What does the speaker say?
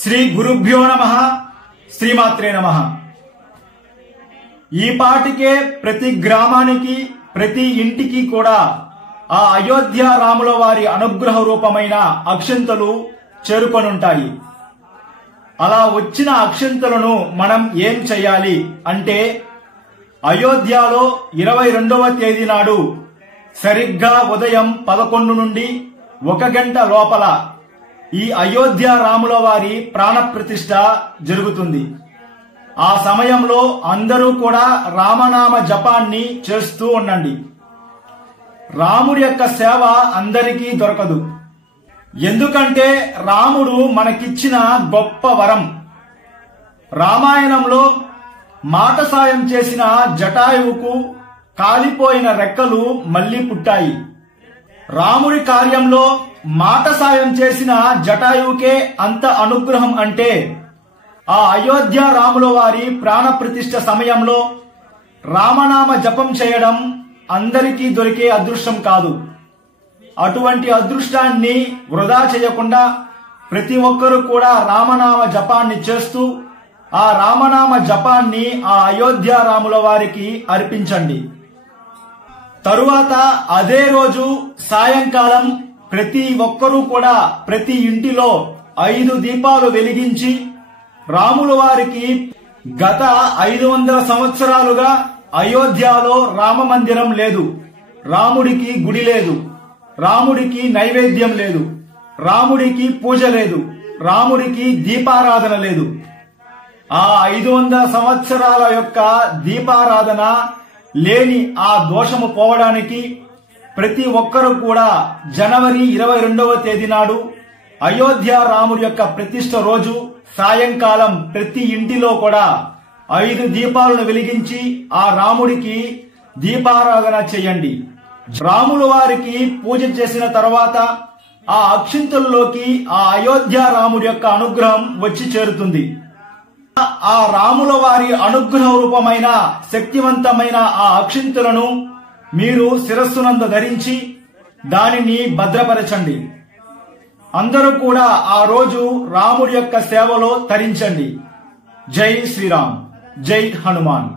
శ్రీ గురుభ్యో నమః. శ్రీమాత్రే నమః. ఈ పాటికే ప్రతి గ్రామానికి ప్రతి ఇంటికి కూడా ఆ అయోధ్య రాముల వారి అనుగ్రహ రూపమైన అక్షంతలు చేరుకొనుంటాయి. అలా వచ్చిన అక్షంతలను మనం ఏం చేయాలి అంటే, అయోధ్యలో 22వ తేదీ నాడు సరిగ్గా ఉదయం 11 నుండి 1 గంట లోపల ఈ అయోధ్య రాముల వారి ప్రాణ ప్రతిష్ఠ జరుగుతుంది. ఆ సమయంలో అందరూ కూడా రామనామ జపాన్ని చేస్తూ ఉండండి. రాముడి యొక్క సేవ అందరికీ దొరకదు. ఎందుకంటే రాముడు మనకిచ్చిన గొప్ప వరం. రామాయణంలో మాట సాయం చేసిన జటాయువుకు కాలిపోయిన రెక్కలు మళ్లీ పుట్టాయి. రాముడి కార్యంలో మాట సాయం చేసిన జటాయువుకే అంత అనుగ్రహం అంటే, ఆ అయోధ్య రాముల వారి ప్రాణ ప్రతిష్ఠ సమయంలో రామనామ జపం చేయడం అందరికీ దొరికే అదృష్టం కాదు. అటువంటి అదృష్టాన్ని వృధా చేయకుండా ప్రతి ఒక్కరూ కూడా రామనామ జపాన్ని చేస్తూ ఆ రామనామ జపాన్ని ఆ అయోధ్య రాముల వారికి అర్పించండి. తరువాత అదే రోజు సాయంకాలం ప్రతి ఒక్కరూ కూడా ప్రతి ఇంటిలో 5 దీపాలు వెలిగించి, రాముల వారికి గత 500 సంవత్సరాలుగా అయోధ్యలో రామ మందిరం లేదు, రాముడికి గుడి లేదు, రాముడికి నైవేద్యం లేదు, రాముడికి పూజ లేదు, రాముడికి దీపారాధన లేదు. ఆ 500 సంవత్సరాల యొక్క దీపారాధన లేని ఆ దోషము పోవడానికి ప్రతి ఒక్కరూ కూడా జనవరి 22వ తేదీ నాడు అయోధ్య రాముడి యొక్క ప్రతిష్ఠ రోజు సాయంకాలం ప్రతి ఇంటిలో కూడా 5 దీపాలను వెలిగించి ఆ రాముడికి దీపారాధన చేయండి. రాముల వారికి పూజ చేసిన తర్వాత ఆ అక్షింతల్లోకి ఆ అయోధ్య రాముడి యొక్క అనుగ్రహం వచ్చి చేరుతుంది. ఆ రాముల వారి అనుగ్రహ రూపమైన శక్తివంతమైన ఆ అక్షింతలను మీరు శిరస్సునంద ధరించి దానిని భద్రపరచండి. అందరూ కూడా ఆ రోజు రాముడి యొక్క సేవలో తరించండి. జై శ్రీరామ్, జై హనుమాన్.